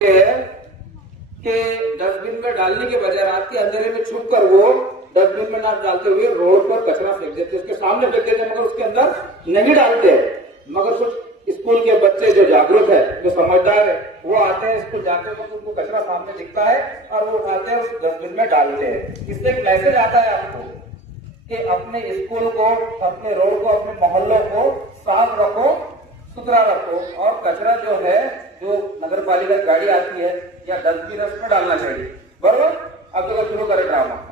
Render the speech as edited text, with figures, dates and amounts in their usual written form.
है कि डस्टबिन में डालने के बजाय रात के अंधेरे में छुप कर वो डस्टबिन में ना डालते हुए रोड पर कचरा फेंक देते, उसके सामने फेंक देते, मगर उसके अंदर नहीं डालते। मगर कुछ स्कूल के बच्चे जो जागरूक है, जो समझदार है, वो आते हैं स्कूल जाते हैं, उनको कचरा सामने दिखता है और वो उठाते हैं, उस डस्टबिन में डालते हैं। इससे एक मैसेज आता है आपको कि अपने स्कूल को, अपने रोड को, अपने मोहल्लों को साफ रखो, सुथरा रखो, और कचरा जो है, जो नगर पालिका गाड़ी आती है या डस्टबिन, उसमें डालना चाहिए। बरोबर? अब तो शुरू करें ड्रामा।